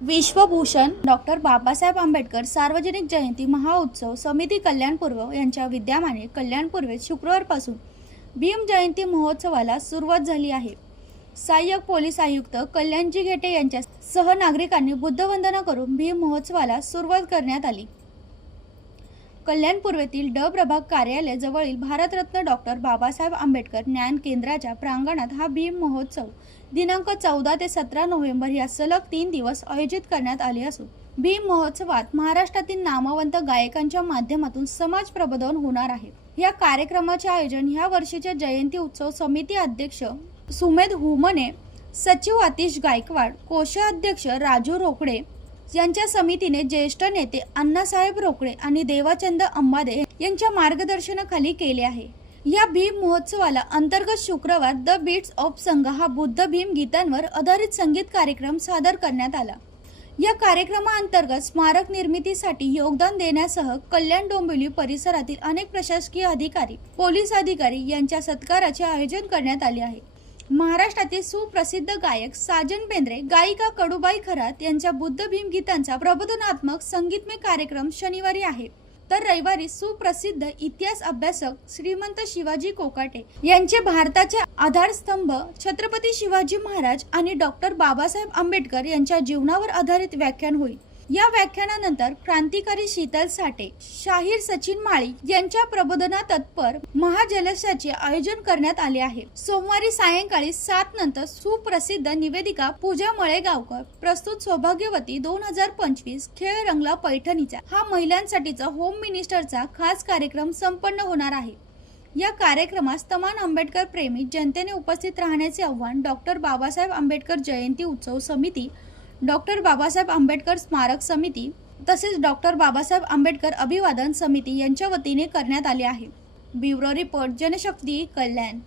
Vishwabhushan doctor Babasaheb Ambedkar सार्वजनिक जयंती महाउत्सव समिती कल्याणपूर्व यांच्या विद्यमाने कल्याणपूर्वेत शुक्रवारपासून भीम जयंती महोत्सवाला सुरुवात झाली आहे. सहाय्यक पोलीस आयुक्त कल्याणजी घेटे यांच्या सह नागरिकांनी बुद्धवंदना करून भीम महोत्सवाला सुरुवात करण्यात आली. कल्याण पूर्वेतील ड प्रभाग कार्यालय जवळील भारतरत्न डॉक्टर बाबासाहेब आंबेडकर ज्ञान केंद्राच्या प्रांगणात हा भीम महोत्सव दिनांक चौदा ते सतरा नोव्हेंबर या सलग तीन दिवस आयोजित करण्यात आले असून भीम महोत्सवात महाराष्ट्रातील नामवंत गायकांच्या माध्यमातून समाज प्रबोधन होणार आहे. या कार्यक्रमाचे आयोजन ह्या वर्षीच्या जयंती उत्सव समिती अध्यक्ष सुमेध हुमने सचिव आतिश गायकवाड कोषाध्यक्ष राजू रोकडे यांच्या समितीने ज्येष्ठ नेते अण्णासाहेब रोकडे आणि देवाचंद अंबादे यांच्या मार्गदर्शनाखाली केले आहे. या भीम महोत्सवाला अंतर्गत शुक्रवार द बीट्स ऑफ संघ हा बुद्ध भीम गीतांवर आधारित संगीत कार्यक्रम सादर करण्यात आला. या कार्यक्रमाअंतर्गत स्मारक निर्मितीसाठी योगदान देण्यासह कल्याण डोंबिवली परिसरातील अनेक प्रशासकीय अधिकारी पोलीस अधिकारी यांच्या सत्काराचे आयोजन करण्यात आले आहे. महाराष्ट्रातील सुप्रसिद्ध गायक साजन बेंद्रे गायिका कडूबाई खरात यांच्या बुद्ध भीम गीतांचा प्रबोधनात्मक संगीतमय कार्यक्रम शनिवारी आहे. तर रविवारी सुप्रसिद्ध इतिहास अभ्यासक श्रीमंत शिवाजी कोकाटे यांचे भारताचे आधारस्तंभ छत्रपती शिवाजी महाराज आणि डॉक्टर बाबासाहेब आंबेडकर यांच्या जीवनावर आधारित व्याख्यान होईल. या व्याख्यानानंतर क्रांतिकारी शीतल साठे शाहीर सचिन माळी यांच्या प्रबोधना तत्पर महाजलसाचे आयोजन करण्यात आले आहे. सोमवारी सायंकाळी सात नंतर सुप्रसिद्ध निवेदिका पूजा मळेगावकर प्रस्तुत सौभाग्यवती दोन हजार पंचवीस खेळ रंगला पैठणीचा. हा महिलांसाठीचा होम मिनिस्टरचा खास कार्यक्रम संपन्न होणार आहे. या कार्यक्रमास तमाम आंबेडकर प्रेमी जनतेने उपस्थित राहण्याचे आव्हान डॉक्टर बाबासाहेब आंबेडकर जयंती उत्सव समिती डॉक्टर बाबासाहेब आंबेडकर स्मारक समिती तसेच डॉक्टर बाबासाहेब आंबेडकर अभिवादन समिती यांच्या वतीने करण्यात आले आहे. Bureau report Janshakti Kalyan.